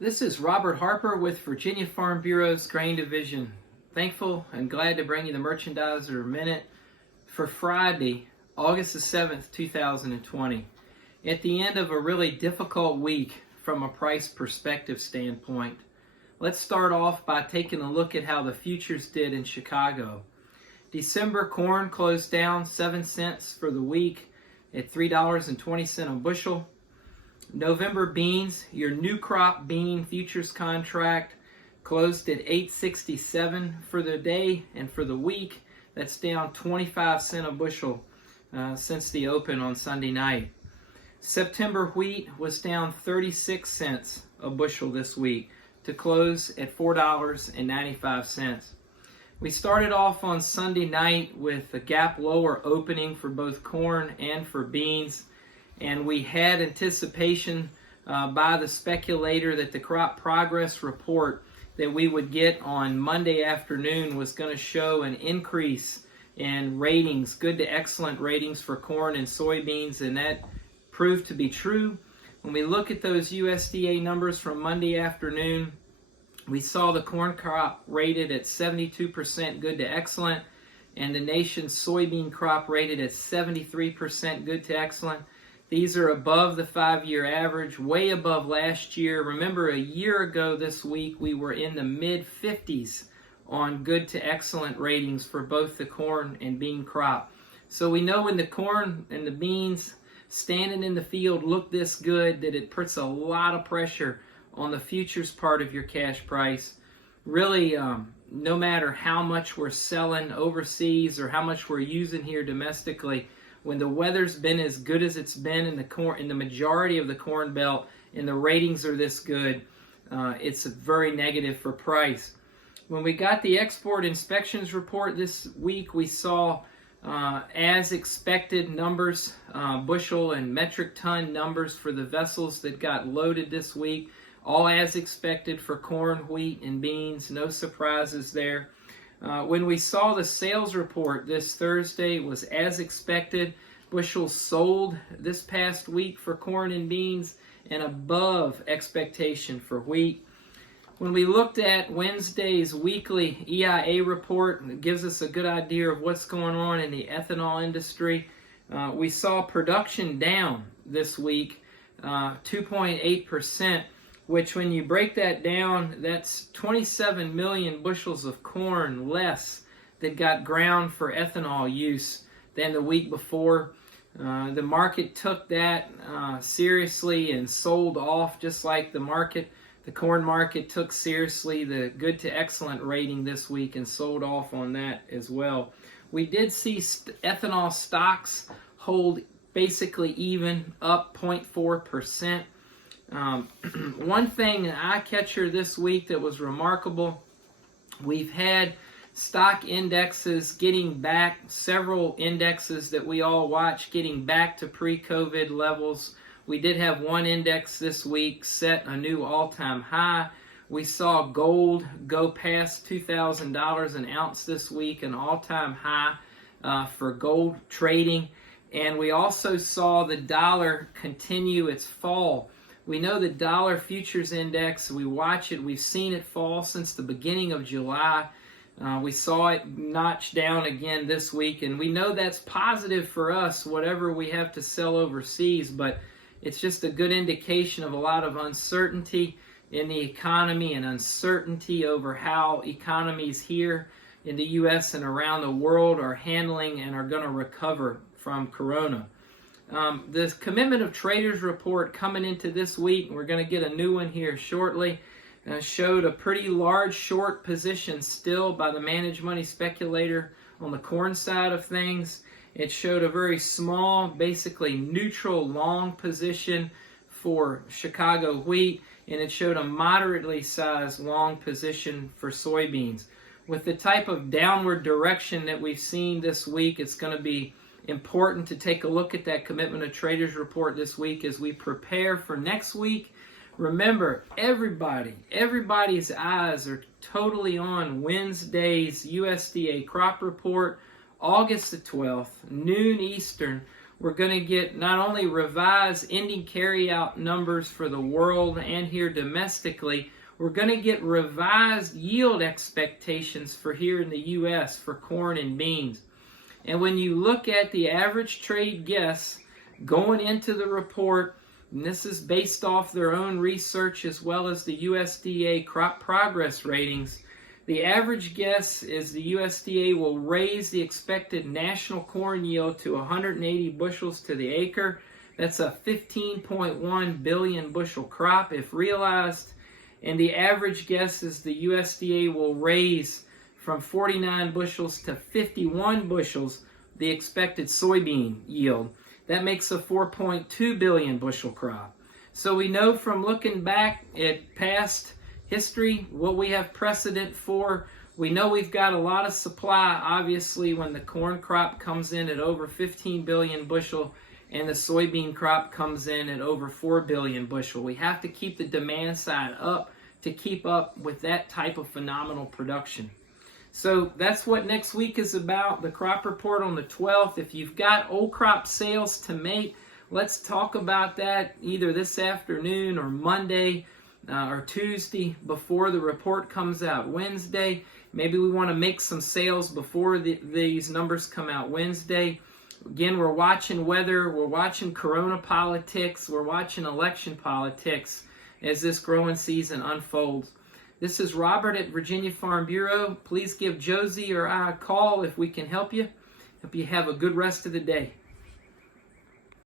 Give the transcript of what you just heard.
This is Robert Harper with Virginia Farm Bureau's Grain Division. Thankful and glad to bring you the Merchandiser Minute for Friday, August the 7th, 2020. At the end of a really difficult week from a price perspective standpoint, let's start off by taking a look at how the futures did in Chicago. December corn closed down 7 cents for the week at $3.20 a bushel. November beans, your new crop bean futures contract closed at $8.67 for the day, and for the week that's down 25 cents a bushel since the open on Sunday night. September wheat was down 36 cents a bushel this week to close at $4.95. We started off on Sunday night with a gap lower opening for both corn and for beans, and we had anticipation by the speculator that the crop progress report that we would get on Monday afternoon was going to show an increase in ratings, good to excellent ratings for corn and soybeans, and that proved to be true. When we look at those USDA numbers from Monday afternoon, we saw the corn crop rated at 72% good to excellent, and the nation's soybean crop rated at 73% good to excellent. These are above the 5-year average, way above last year. Remember, a year ago this week, we were in the mid-50s on good to excellent ratings for both the corn and bean crop. So we know when the corn and the beans standing in the field look this good, that it puts a lot of pressure on the futures part of your cash price. Really, no matter how much we're selling overseas or how much we're using here domestically, when the weather's been as good as it's been in the majority of the Corn Belt, and the ratings are this good, it's very negative for price. When we got the export inspections report this week, we saw as expected numbers, bushel and metric ton numbers for the vessels that got loaded this week, all as expected for corn, wheat, and beans. No surprises there. When we saw the sales report this Thursday, it was as expected. Bushels sold this past week for corn and beans, and above expectation for wheat. When we looked at Wednesday's weekly EIA report, it gives us a good idea of what's going on in the ethanol industry. We saw production down this week, 2.8%. which when you break that down, that's 27 million bushels of corn less that got ground for ethanol use than the week before. The market took that seriously and sold off, just like the corn market took seriously the good to excellent rating this week and sold off on that as well. We did see ethanol stocks hold basically even, up 0.4%. One thing, an eye catcher this week that was remarkable, we've had stock indexes getting back, several indexes that we all watch getting back to pre-COVID levels. We did have one index this week set a new all-time high. We saw gold go past $2,000 an ounce this week, an all-time high for gold trading. And we also saw the dollar continue its fall. We know the dollar futures index, we watch it, we've seen it fall since the beginning of July. We saw it notch down again this week, and we know that's positive for us, whatever we have to sell overseas, but it's just a good indication of a lot of uncertainty in the economy and uncertainty over how economies here in the U.S. and around the world are handling and are going to recover from Corona. The Commitment of Traders report coming into this week, and we're going to get a new one here shortly, showed a pretty large short position still by the managed money speculator on the corn side of things. It showed a very small, basically neutral long position for Chicago wheat, and it showed a moderately sized long position for soybeans. With the type of downward direction that we've seen this week, it's going to be important to take a look at that Commitment of Traders report this week as we prepare for next week. Remember, everybody's eyes are totally on Wednesday's USDA crop report, August the 12th, noon Eastern, We're going to get not only revised ending carryout numbers for the world and here domestically, we're going to get revised yield expectations for here in the U.S. for corn and beans. And when you look at the average trade guess going into the report, and this is based off their own research as well as the USDA crop progress ratings, the average guess is the USDA will raise the expected national corn yield to 180 bushels to the acre. That's a 15.1 billion bushel crop if realized. And the average guess is the USDA will raise from 49 bushels to 51 bushels the expected soybean yield. That makes a 4.2 billion bushel crop. So we know from looking back at past history what we have precedent for. We know we've got a lot of supply, obviously, when the corn crop comes in at over 15 billion bushel and the soybean crop comes in at over 4 billion bushel. We have to keep the demand side up to keep up with that type of phenomenal production. So that's what next week is about, the crop report on the 12th. If you've got old crop sales to make, let's talk about that either this afternoon or Monday or Tuesday before the report comes out Wednesday. Maybe we want to make some sales before these numbers come out Wednesday. Again, we're watching weather, we're watching corona politics, we're watching election politics as this growing season unfolds. This is Robert at Virginia Farm Bureau. Please give Josie or I a call if we can help you. Hope you have a good rest of the day.